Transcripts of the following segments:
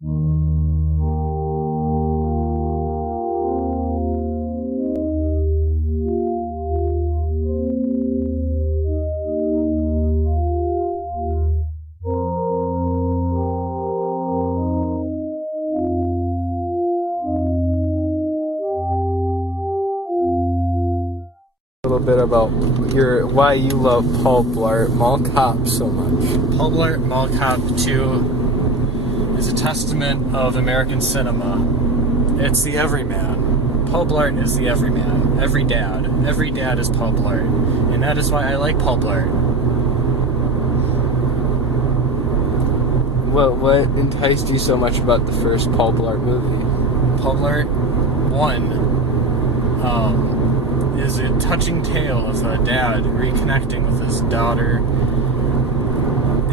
A little bit about why you love Paul Blart Mall Cop so much. Paul Blart Mall Cop 2 is a testament of American cinema. It's the everyman. Paul Blart is the everyman. Every dad is Paul Blart. And that is why I like Paul Blart. What enticed you so much about the first Paul Blart movie? Paul Blart 1 is a touching tale of a dad reconnecting with his daughter,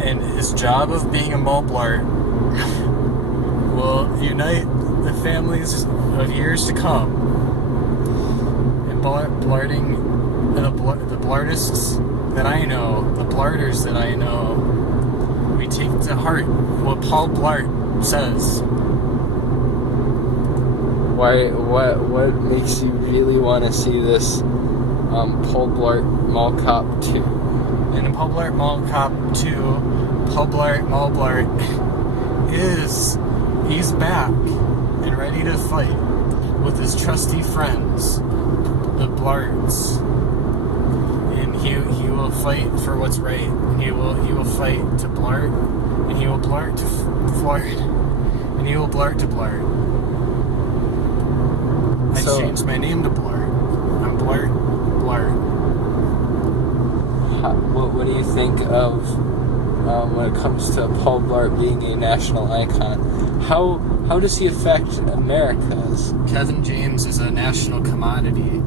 and his job of being a mall blart will unite the families of years to come. And blarting, the blartists that I know, the blarters that I know, we take to heart what Paul Blart says. What makes you really want to see this Paul Blart Mall Cop 2? And in Paul Blart Mall Cop 2, Paul Blart Mall Blart he's back and ready to fight with his trusty friends, the Blarts. And he will fight for what's right, and he will fight to blart, and he will blart to flirt, and he will blart to blart. I changed my name to Blart. I'm Blart. What do you think of when it comes to Paul Blart being a national icon? How does he affect Americas? Kevin James is a national commodity.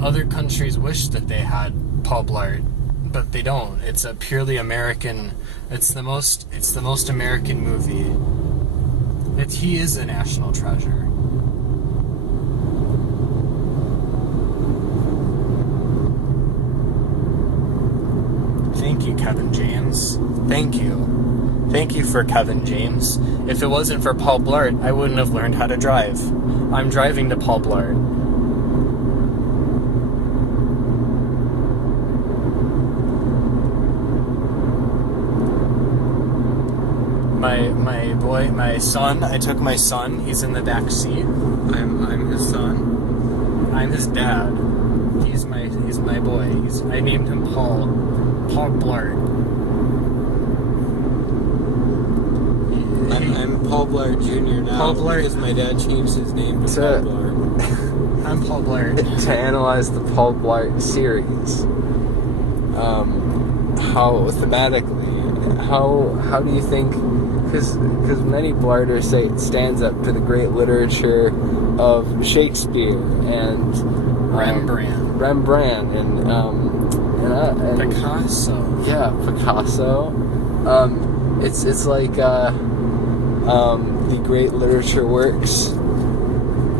Other countries wish that they had Paul Blart, but they don't. It's a purely American. It's the most American movie. He is a national treasure. Thank you, Kevin James. Thank you. Thank you for Kevin James. If it wasn't for Paul Blart, I wouldn't have learned how to drive. I'm driving to Paul Blart. My son, I took my son, he's in the back seat. I'm his son. I'm his dad. He's my boy. I named him Paul Blart. I'm Paul Blart Jr. now. Paul Blart. Because my dad changed his name to Paul Blart. I'm Paul Blart. To analyze the Paul Blart series, how do you think? Because many Blarters say it stands up to the great literature of Shakespeare and Rembrandt and Picasso. Yeah, Picasso. It's like the great literature works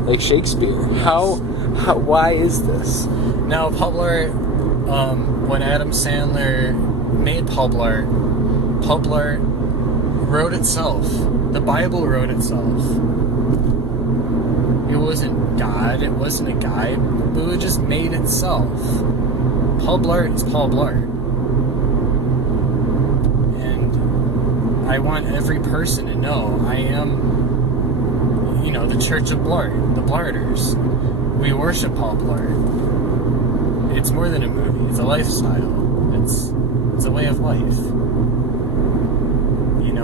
like Shakespeare. Why is this? Now, Paul Blart, when Adam Sandler made Paul Blart wrote itself. The Bible wrote itself. It wasn't God, it wasn't a guide, but it just made itself. Paul Blart is Paul Blart. And I want every person to know I am, the Church of Blart, the Blarters. We worship Paul Blart. It's more than a movie, it's a lifestyle. It's a way of life.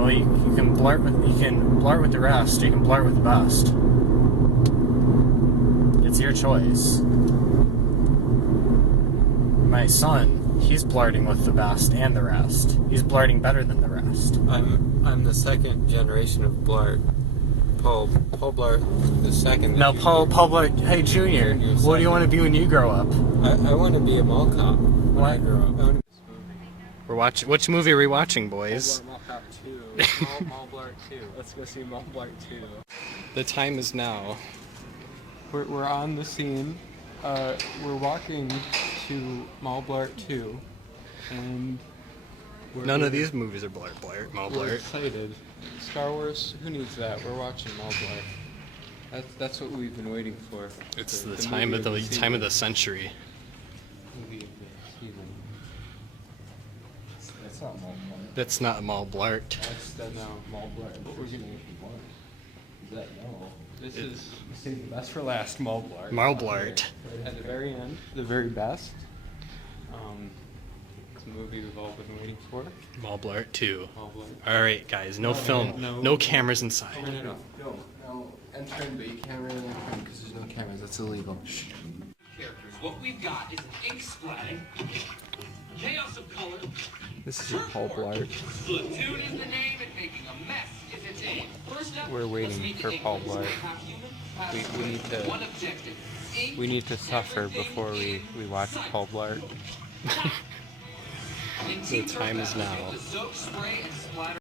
You can blart with the rest, you can blart with the best. It's your choice. My son, he's blarting with the best and the rest. He's blarting better than the rest. I'm the second generation of Blart. Paul Blart, the second. Now, Paul Blart, hey, Junior, what do you want to be when you grow up? I want to be a mall cop when I grow up. We're watching. Which movie are we watching, boys? Mall Cop 2. Mall Blart 2. Let's go see Mall Blart 2. The time is now. We're on the scene. We're walking to Mall Blart 2, and none of these movies are Mall Blart. We're excited. Star Wars. Who needs that? We're watching Paul Blart. That's what we've been waiting for. It's the time of the century. Movie of the season. That's not Paul Blart. That's not Mal Blart. That's Paul Blart. What we're gonna is that no? This is save the best for last. Mal Blart. Mal Blart. At the very end, the very best. It's a movie we've all been waiting for. Mal Blart 2. Mal Blart. All right, guys, no film, no cameras inside. No. Enter, but you can't really enter because there's no cameras. That's illegal. Characters. What we've got is an ink splatting, chaos of color. This is your Paul Blart. Platoon is the name, and making a mess is its aim. First up, We're waiting let's meet for the Paul Ignorants, Blart. half human, half We spirit. need to- One objective. Ink We need to suffer everything before we in watch sight. Paul Blart. In The team time is battles, now. use the soak, spray, and splatter